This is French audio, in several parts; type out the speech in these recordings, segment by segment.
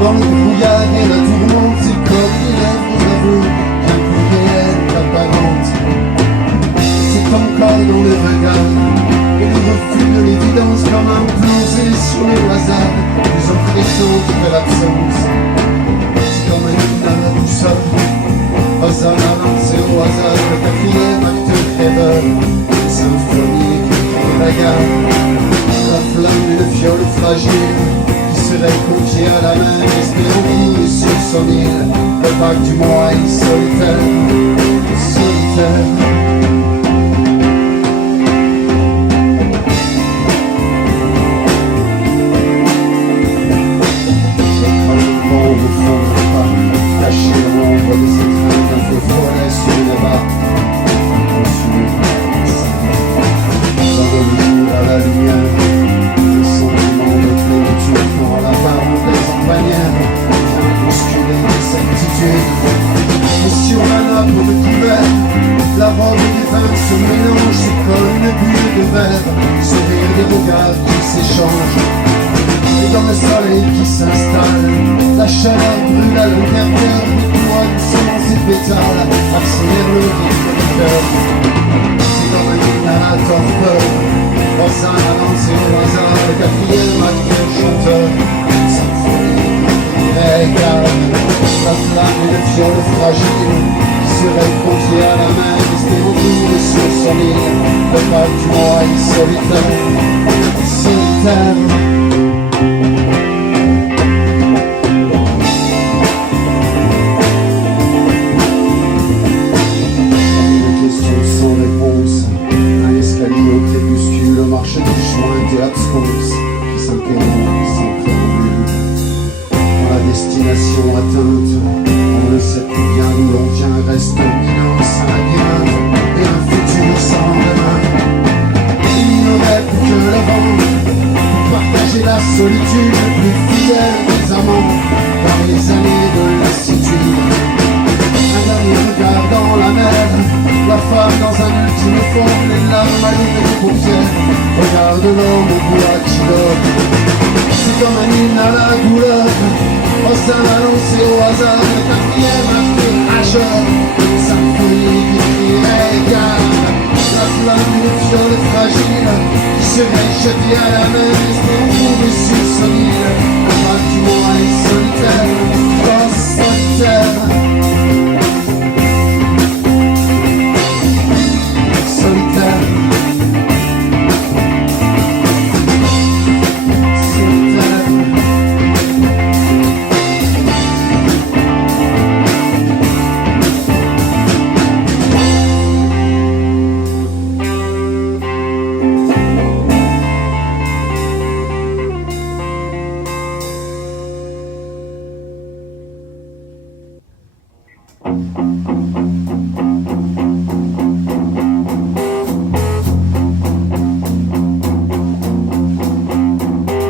Dans le brouillard et la tourmente, c'est comme les lèvres d'aveu, bien plus réelles qu'apparentes. C'est encore dans le regard, et le refus de l'évidence comme un plongé sur le hasard, plus oppressant que l'absence. C'est comme un hymne à la douceur, hasard lancé au hasard, le quatrième acte rêveur, symphonie qui crée la gare, la flamme d'une fiole fragile, serait confié à la main, espérant sur son île, le bac du mois est solitaire, solitaire. Cacher l'ombre de ses trains, un feu follet sur le bas, dans le jour à la lumière, le sentiment de plénitude quand la parenthèse en bannière vient bousculer les certitudes. Et sur la nappe de couvert, la robe des vins se mélange, c'est comme une bulle de verre, ce rire des regards qui s'échangent. Et dans le soleil qui s'installe, la chaleur brûle à l'intérieur, le poids du sang et pétale accélère le rythme du cœur. C'est comme un hymne à la torpeur, Rosanne a lancé au hasard le quatrième acte chanteur. Symphonie irrégal, la flamme et le fiole fragile qui serait confié à la main, espérant vivre sur son île, le bac du mois est solitaire, solitaire. Qui s'interrompt sans préambule. Quand la destination atteinte, on ne sait plus bien d'où l'on vient, reste minence à labyrinthe et un futur sans lendemain. Il n'y aurait plus que le vent pour partager la solitude, le plus fidèle des amants dans les années de lassitude. Un dernier regard dans la mer, la femme dans un ultime fond, les larmes allumées des paupières. Regarde l'homme au bois qui dort. C'est comme un hymne à la douleur, Rosanne a lancé au hasard le quatrième acte rageur, une symphonie qui crierait gare, la flamme d'une fiole fragile qui serait jetée à la mer, espérant tomber sur son île, le bac du mois est solitaire, oh solitaire. Solitaire.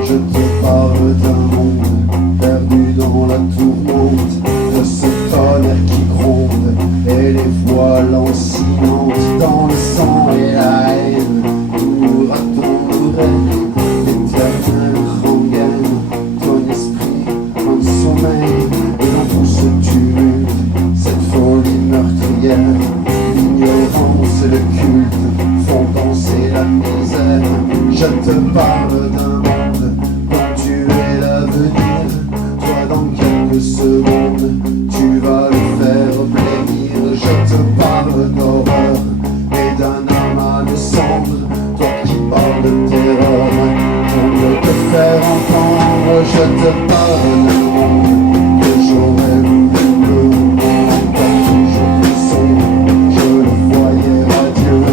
Je te parle d'un monde perdu dans la tourmente de ce tonnerre qui gronde et les voiles lancinantes dans le sang et la haine. Tour à ton oreille, l'éternelle rengaine, ton esprit en sommeil et dans tout ce tumulte, cette folie meurtrière, l'ignorance et le culte font danser la misère. Je te parle d'un monde dont tu es l'avenir, toi dans quelques secondes tu vas le faire blêmir. Je te parle d'horreur et d'un homme à le cendre, toi qui parles de terreur pour mieux te faire entendre. Je te parle d'un monde que j'aurais voulu le monde comme toujours plus sombre. Je le voyais radieux,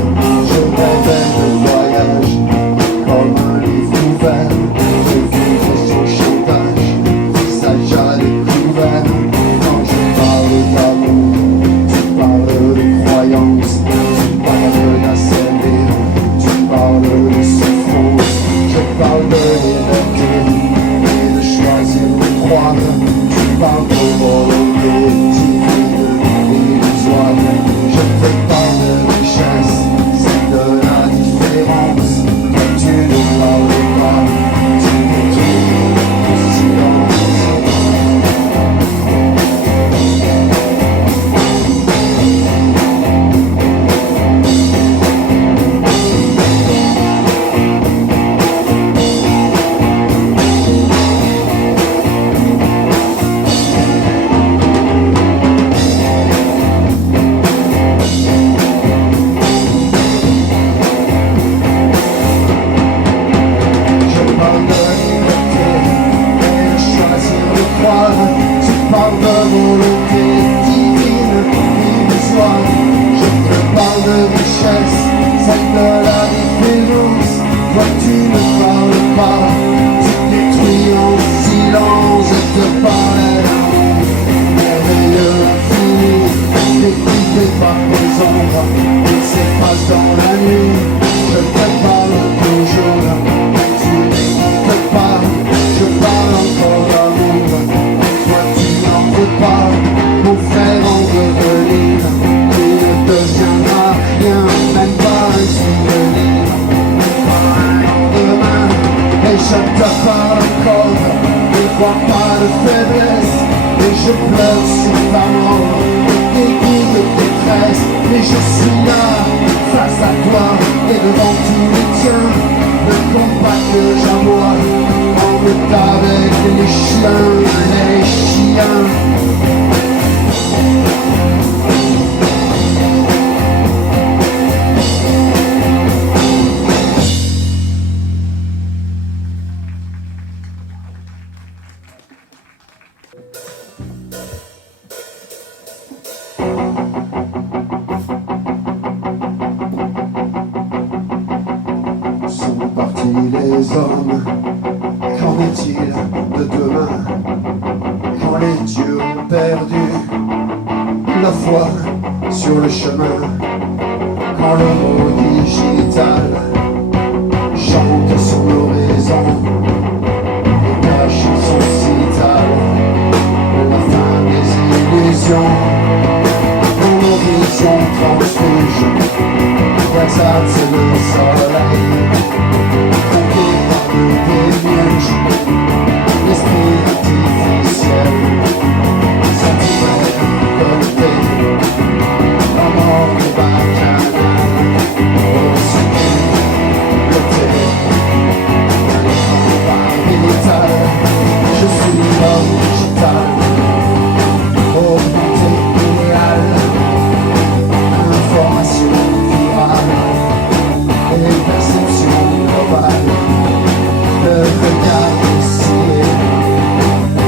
je rêvais de voyage comme un livre Toi tu ne parles pas, tu détruis en silence. Je te parle d'amour merveilleux, infini, découpé par les ombres qui s'effacent dans la nuit. Je te parle toujours, tu n'écoutes pas. Je parle encore d'amour, toi tu n'en veux pas. Mon frère en devenir, tu ne deviendras rien, même pas un souvenir. Et je te parle encore, ne crois pas de faiblesse. Et je pleure sur ta mort, des coups de détresse. Et je suis là, face à toi et devant tous les tiens. Ne compte pas que j'aboie, emmène avec les chiens, les chiens. Sont partis les hommes, qu'en est-il de demain? Quand les dieux ont perdu la foi sur le chemin, quand le mot digital chante sur nos raisons et cache son cital, la fin des illusions, dans nos visions transfuges, l'exalte le soleil, tronqué par des nuages, l'esprit artificiel, sentiments côté, la mort des bacchanales, au-dessus côté, l'écran pariétal, je suis l'homme digital, augmenté idéal, information virale et perception globale, le regard scié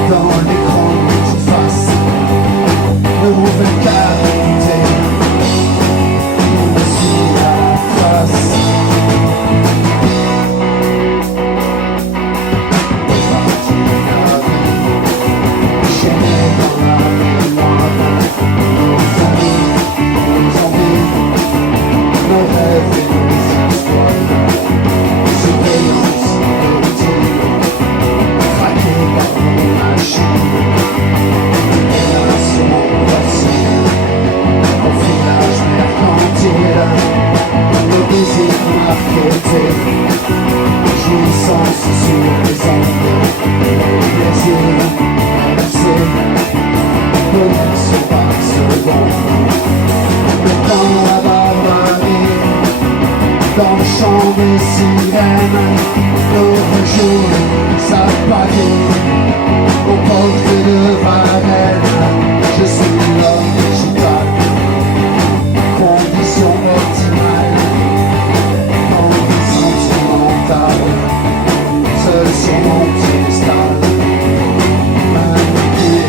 dans l'écran multiface, ne mauvais qu'à écouter, il me suit à la face. Les parties de la vie, chaînées dans la mémoire, nos envies, nos rêves et nos histoires, surveillance de routine, craquée par nos machines, génération facile, au filage mercantile, le désir marketé, jouissance sur les ondes, plaisir versé, connexion par seconde, le temps à barbarie, dans le champ des sirènes, l'autre jour, ça pagaie, au portrait de Varenne, je suis l'homme digital, condition optimale, envie sentimentale, seul sur mon piédestal, manipulé,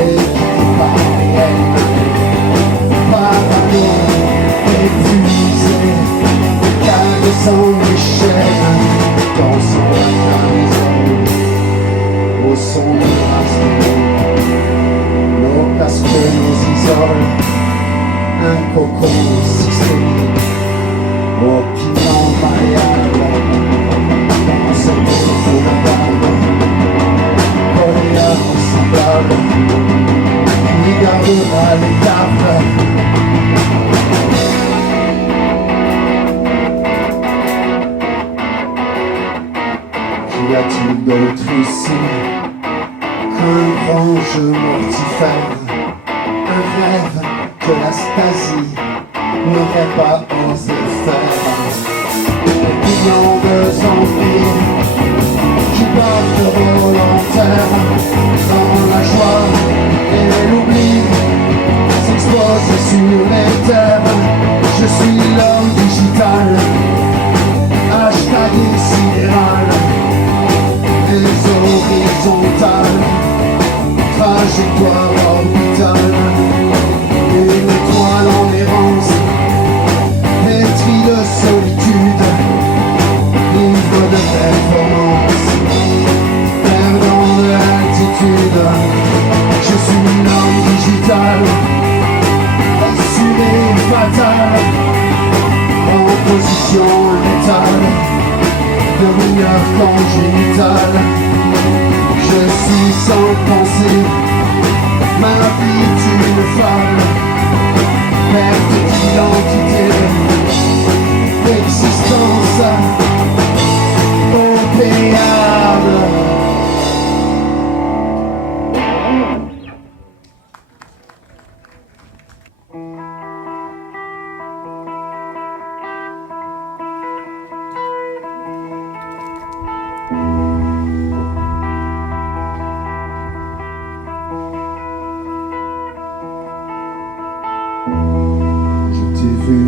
équipé par réel, parano, épuisé, calme sans échelle, dans son garnison, au son de masque, nos casques nous isolent, un cocon systémique, opinion malléable, dans cette faux de barbe, coréen semblable, qui gardera l'étape. Qu'y a-t-il d'autre ici qu'un grand jeu mortifère, un rêve que la Stasi n'aurait pas osé faire? Des millions de zombies qui battent volontaires dans la joie et l'oubli s'exposent sur les terres. Je suis l'homme digital, hashtag sidéral, les horizontales, trajectoire orbitale, une étoile en errance, pétrie de solitude. erreur congénitale. Je suis sans pensée, ma vie est une fable, perte d'identité, existence impayable.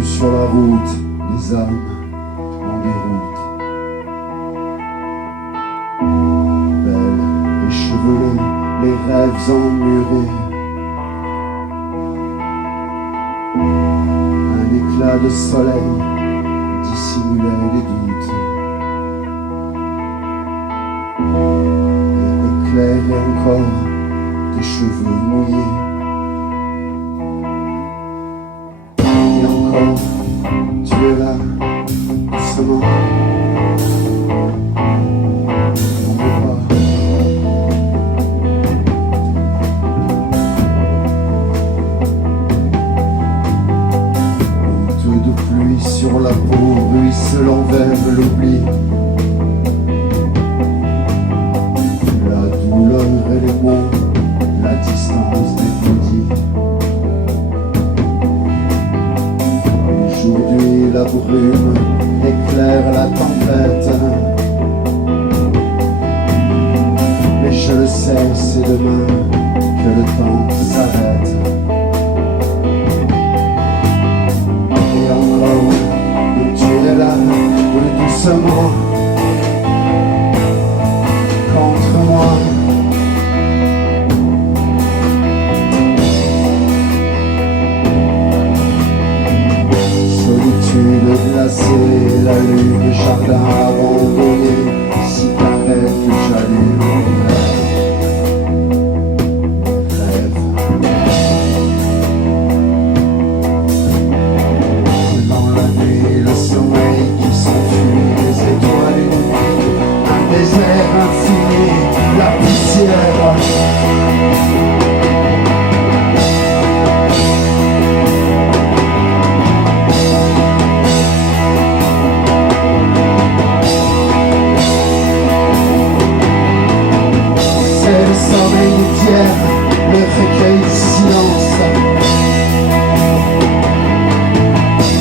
Sur la route, les âmes en déroute, belles et chevelées, les rêves emmurés, un éclat de soleil dissimulait les doutes et éclairait encore tes cheveux mouillés. Tu es là, doucement, dans mes bras. Goutte de pluie sur la peau, ruisselant vers l'oubli. La douleur et les mots, la distance des maudits. Aujourd'hui la brume éclaire la tempête, mais je le sais, c'est demain que le temps s'arrête. Et encore, tu es là, plus doucement, contre moi. Solitude glacée, la lune, jardin abandonné, cigarette que j'allume, rêve. Dans la nuit, le sommeil qui s'enfuit, les étoiles, un désert infini, la poussière. Le recueil du silence,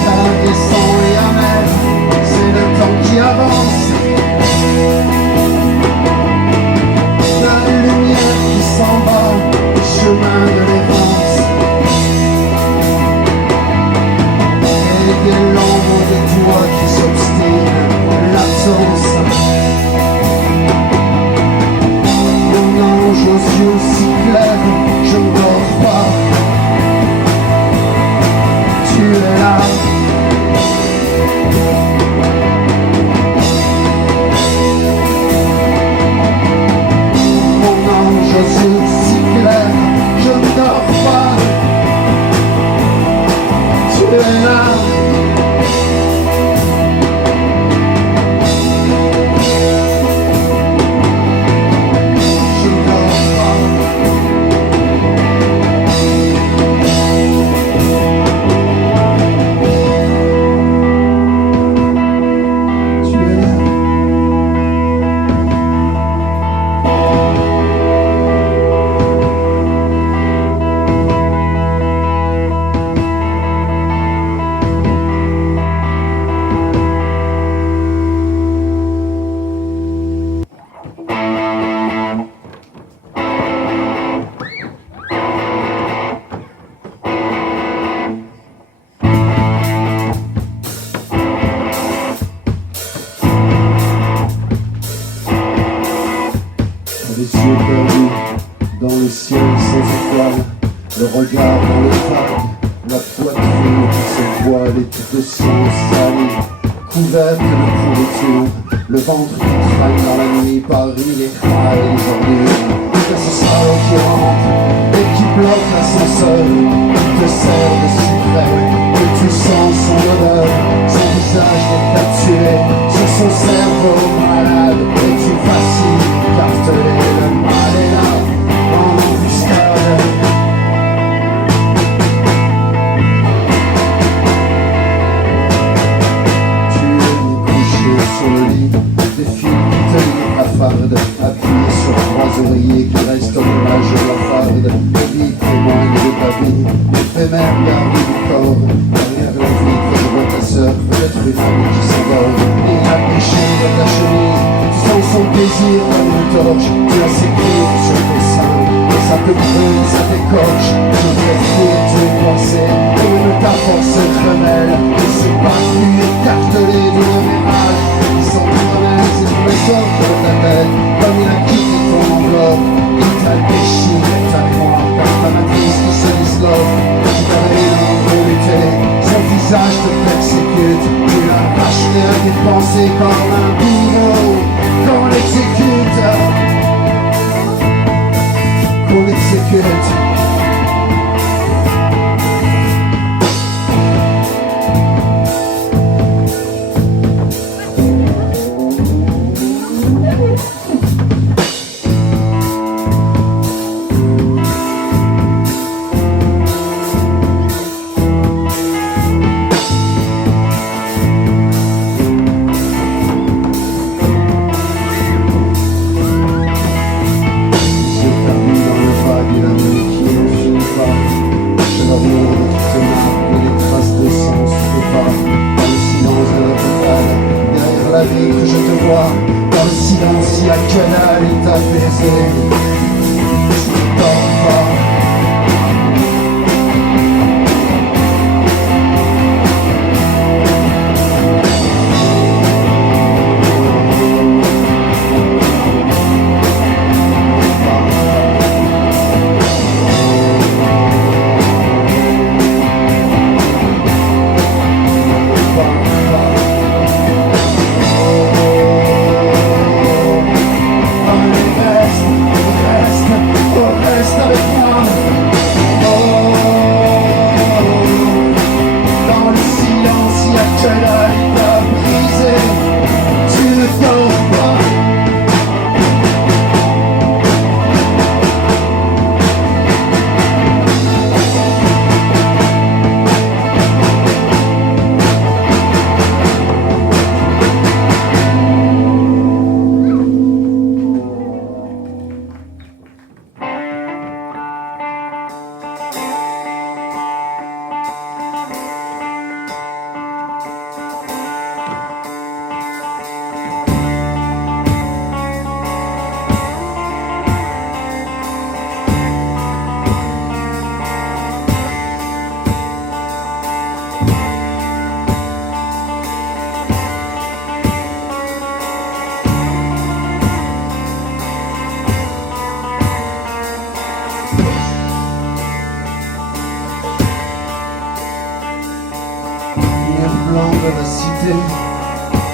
indécent et amer, c'est le temps qui avance, la lumière qui s'en va, le chemin de l'errance, et des l'ombre de toi qui s'obstinent, l'absence. Aux yeux si clairs, je ne dors pas. Tu es là. Mon ange aux yeux si clairs, je ne dors pas. Tu es là. Les yeux perdus dans le ciel sans étoiles, le regard dans les vagues, la poitrine qui se voile et toute science salie, couverte de pourriture, le ventre qui traîne dans la nuit, Paris, les crailles et les ordures, que ce salaud qui rentre et qui bloque l'ascenseur, qui te sert de sucré, que tu sens son odeur, son visage décapsulé, son cerveau malade est une facile cartelé, le mal est là, en embuscade. Tu es mis couché sur le lit, des films qui te lient à farde, appuyé sur trois oreillers qui restent en image de la farde. La vie témoigne de ta vie, l'éphémère garde du corps. Derrière la vitre, je vois ta sœur, peut-être une amie qui s'endort. Et il a péché dans ta chemise, tu sens son plaisir comme une torche. Tu as ses griffes sur tes seins, et ça te brûle, ça t'écorche. Tu voudrais fuir, tu es coincé, comme une ta force femelle. Et c'est pas plus écartelé de l'orage. Ils sont toi-même, c'est pour les sortes de ta tête. Comme il a quitté ton enveloppe, il t'a déchiré ta mémoire. Comme ta matrice qui se disloque, tu t'avais l'envolé. Son visage te persécute, tu l'as acheté à tes pensées comme un bourreau. Qu'on l'exécute, qu'on l'exécute.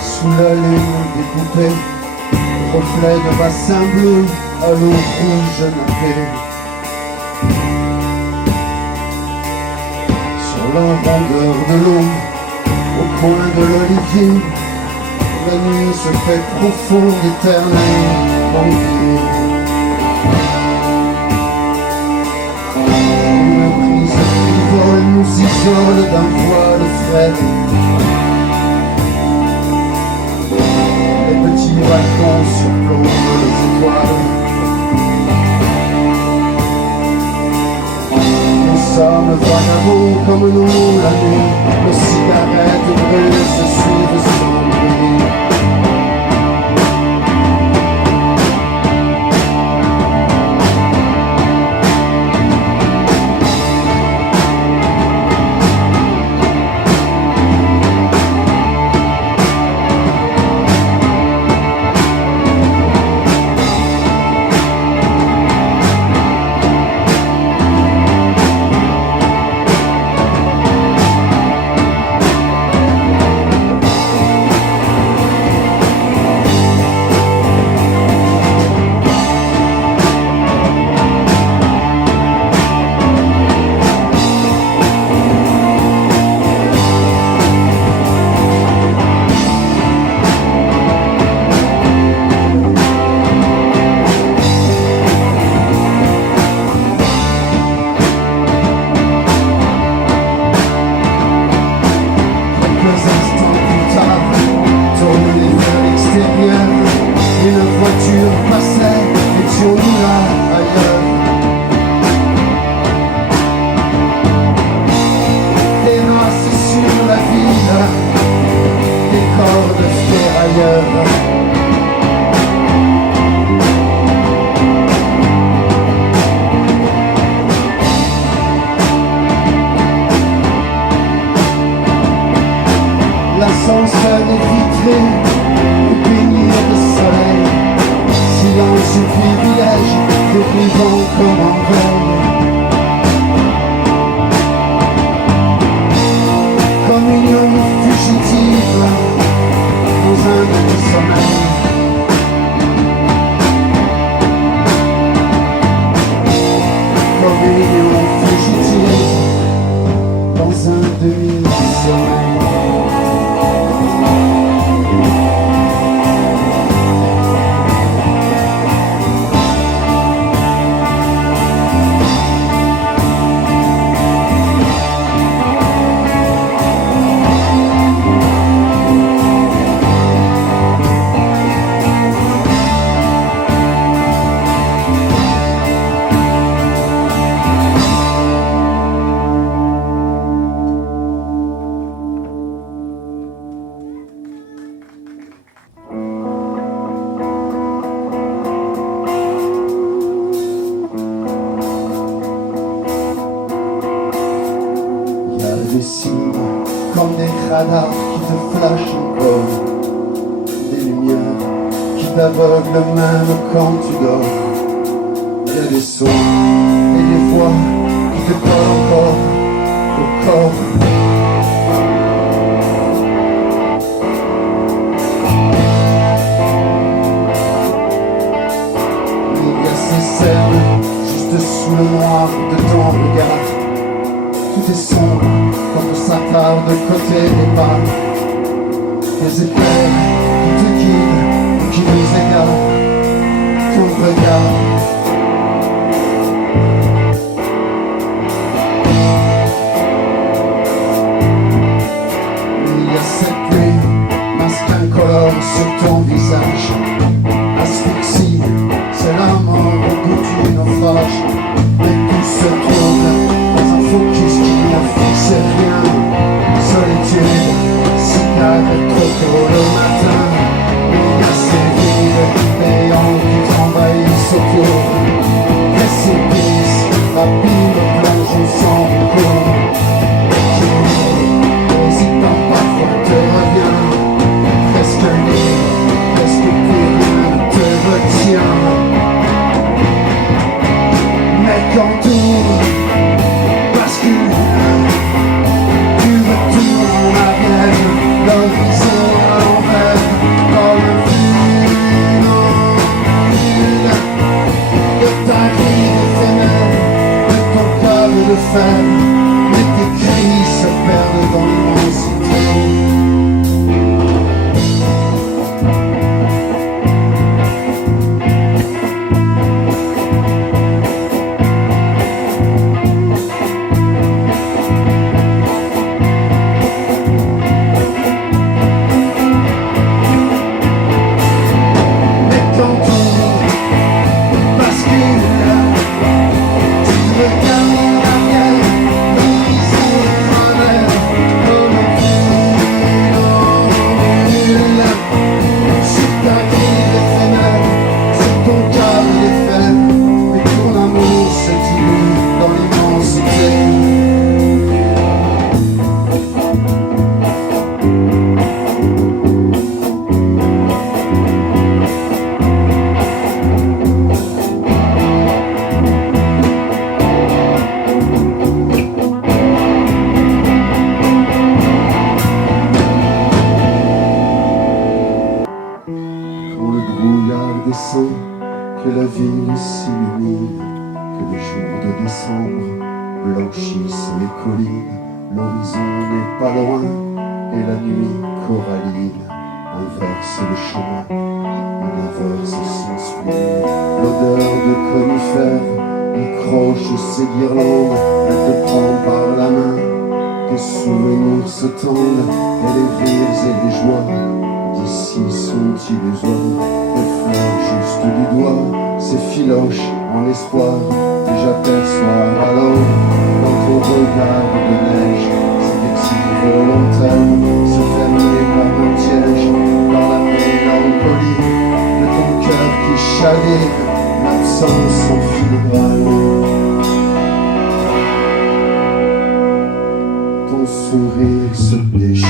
Sous la lune découpée, reflet de bassin bleu à l'eau rouge nappée. Sur la rondeur de l'eau, au coin de l'olivier, la nuit se fait profonde, éternelle, enviée. Une brise frivole nous isole d'un voile frais. Les balcons surplombent les étoiles. Nous sommes vagabonds comme nous la nuit. Nos cigarettes brûlent se suivent sans bruit. ailleurs. L'ascenseur est vitré, baigné de soleil. Silence du privilège, dérivant comme en veille. Communion fugitive dans un demi-sommeil. Communion fugitive dans un demi-sommeil. Des signes comme des radars qui te flashent encore, des lumières qui t'aveuglent même quand tu dors. Il y a des sons et des voix qui te collent encore au corps. Il y a ces scènes juste sous le noir de ton regard. Tout est sombre quand on s'attarde de côté des pas. Des éclairs qui te guident ou qui nous égarent. Ton regard. Il y a cette nuit, masque incolore sur ton visage. Asphyxie, c'est la mort au bout du naufrage. Mais tout se tourne dans un focus qui ne fixe rien. Solitude, cigarette trop tôt le matin. Il y a ces vides payants qui t'envahissent autour. Précipice, rapide, plongeon sans recours. Hésitant parfois te revient. Presque libre, presque plus rien ne te retient. Mais quand tout bascule, tu retournes en arrière, l'horizon à l'envers, comme un funambule de ta vie éphémère, de ton câble de fer, et tes cris se perdent dans l'immensité. Que la ville s'illumine, que les jours de décembre blanchissent les collines, l'horizon n'est pas loin et la nuit coralline inverse le chemin, il inverse son spleen. L'odeur de conifères y croche ses guirlandes, elle te prend par la main, tes souvenirs se tendent et les rires et les joies d'ici sont illusoires. Les fleurs juste du doigt s'effilochent en l'espoir que j'aperçois alors dans ton regard de neige cet exil volontaire se fermer par un piège dans la mer. j'avais l'absence en filigrane. Ton sourire se déchire.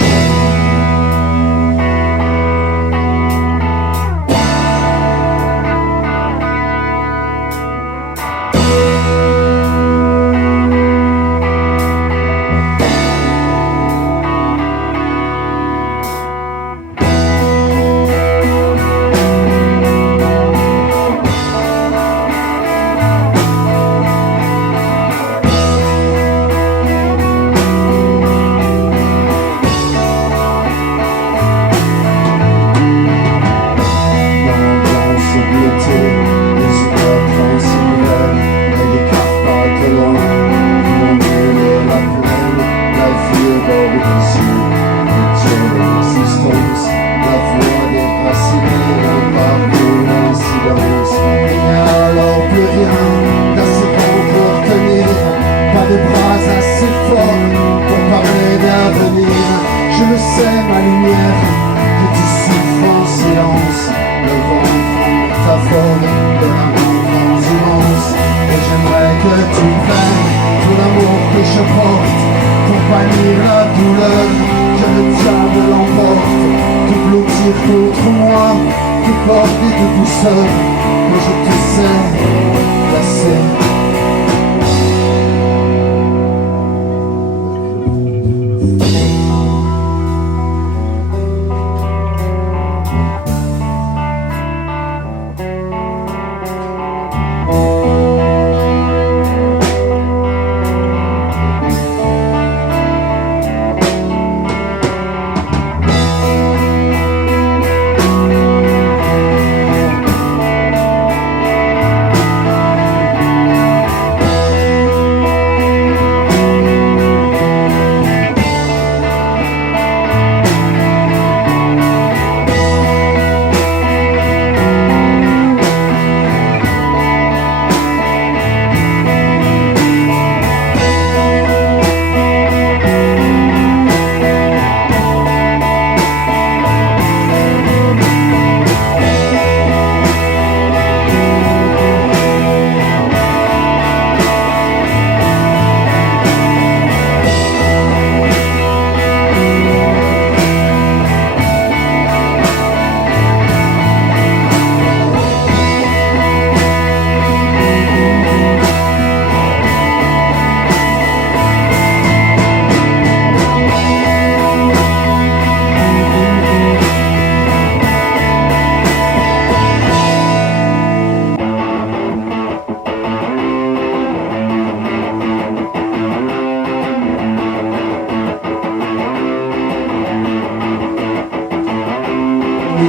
Contre moi, débordé de douceur, mais je te sais lassé.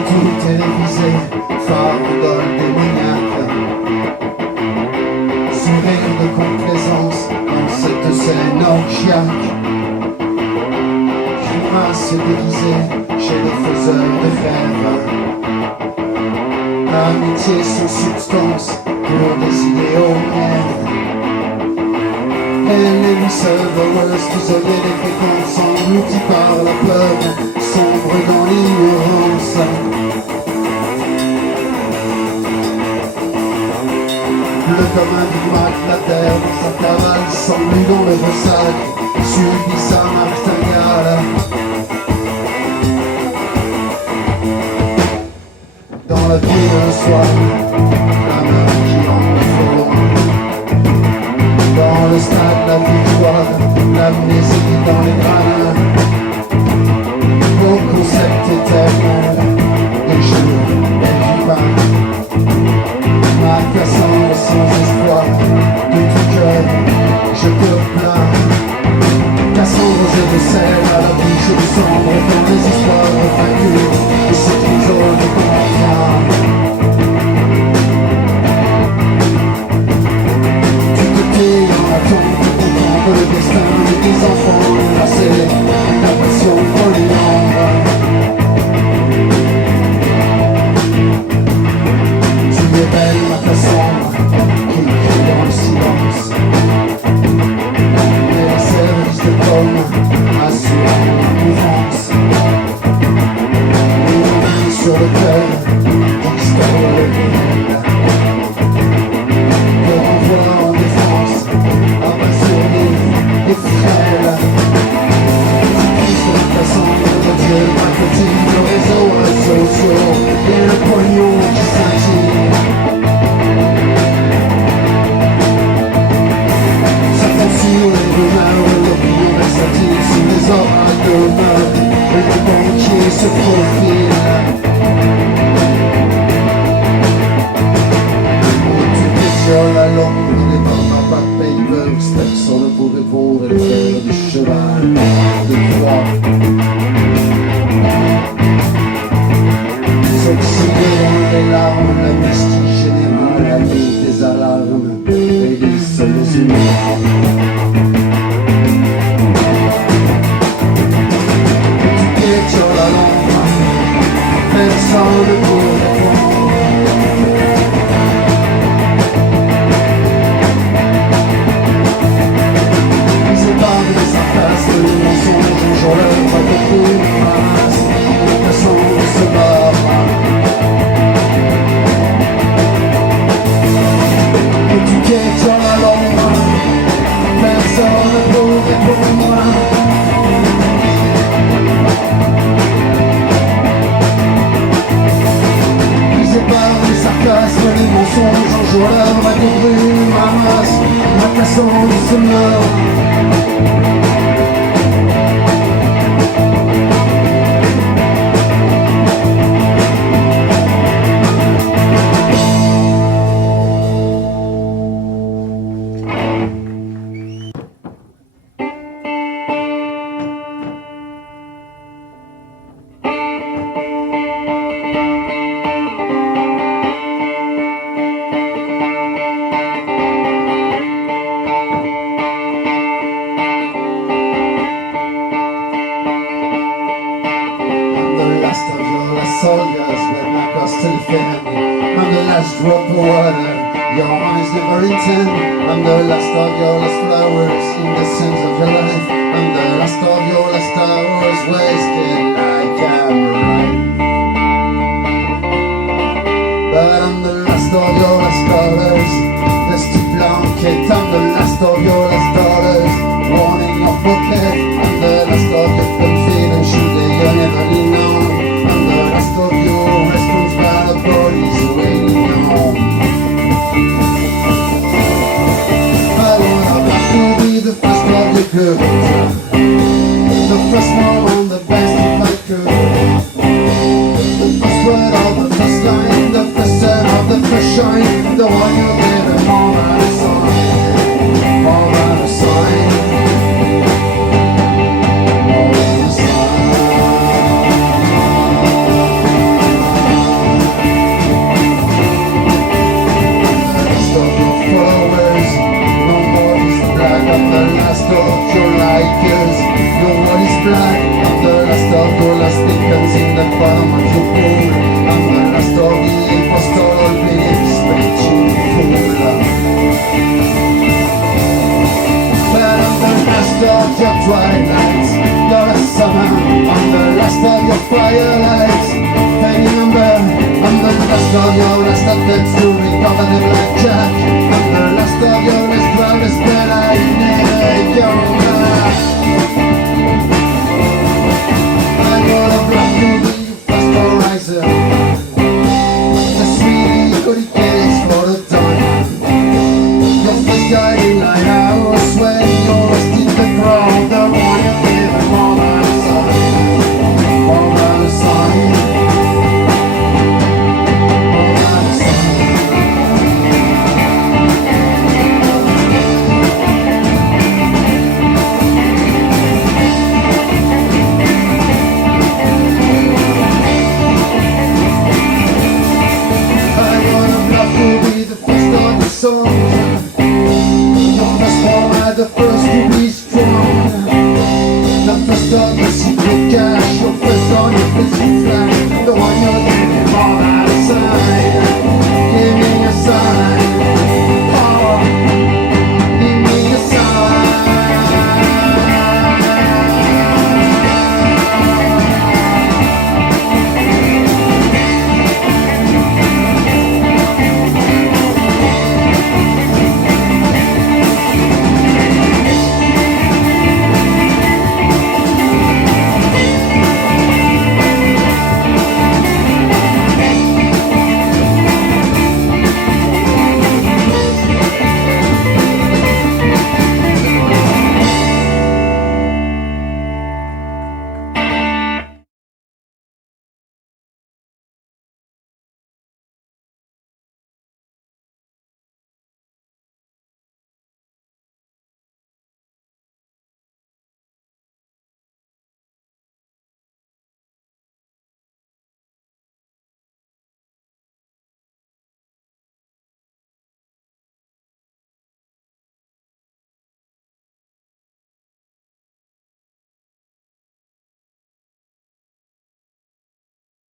Tout télévisé, farandole démoniaque, sourire de complaisance dans cette scène orgiaque, grimace déguisée chez les faiseurs de rêves, amitié sans substance pour des idéaux merdes. Elle est lui seule heureuse d'isoler les fréquences, englouties par la peur, sombre dans l'ignorance. Le commun du mat, la terre dans sa cavale, s'ennuie dans le ressac, subit sa martingale. Dans la vie d'un soir, la main qui rentre au dans le stade, la victoire, l'amnésie dans les grains, au concept éternel, des jours, des vivants, ma Cassandre sans espoir, de tout cœur, je te plains. Cassandre, je me sers à la bouche de cendre, dans les histoires vaincus, et ce trésor de confiance. Le destin de tes enfants menacés, ta passion polluante. Tu es belle, ma Cassandre, qui crie dans le silence. Et les services de pommes assurent la mouvance. Une main sur le cœur, histoire de vie. autour, et le pognon qui scintille. Ça prend sur les rumeurs, l'opinion versatile, sous les orages de meubles, et les banquiers se profilent. Sur la longue des papa papers, personne pour répondre et le faire du cheval, de croix. S'oxyde devant les larmes, la mystique générale, la nuit des alarmes et des seuls humains. Tu guettes sur la longue, personne pour répondre. Le mensonge, un jour l'heure va te trouver une face, en passant de ce bar. Et tu guettes sur la l'ombre, personne pour répondre. Brisé par les sarcasmes, les mensonges, un jour l'heure va te trouver une ramasse, en passant de ce meurtre. Soldiers with my cross to defend. I'm the last drop of water your eyes never intend. I'm the last of your last flowers in the sands of your life. I'm the last of your last hours wasted like I'm right. But I'm the last of your last dollars just to blanket. I'm the last of your last dollars worn in your pocket. I'm the last of your confidence that you never lean on. Of your restaurants by the police waiting home. I wanna have to be the first of the good, the first one on the best if I could, the first word of the first line, the first turn of the first shine, the one you did and all that is sign, all that is sign. I'm the last of your likers, your wall is black. I'm the last of your last beacons in the bottom of your pool. I'm the last of the impostor, all beliefs made you fool. But I'm the last of your twilights, you're a summer. I'm the last of your firelights, hanging number. I'm the last of your last attempts to recover the blackjack. I'm the last of your last proudest, but I never go back. I'm gonna block to be your first horizon, the sweet goody case for the time. Your first guiding lighthouse when you're resting the ground, the one you live in more than a sign, more than a sign. Be the first of the songs.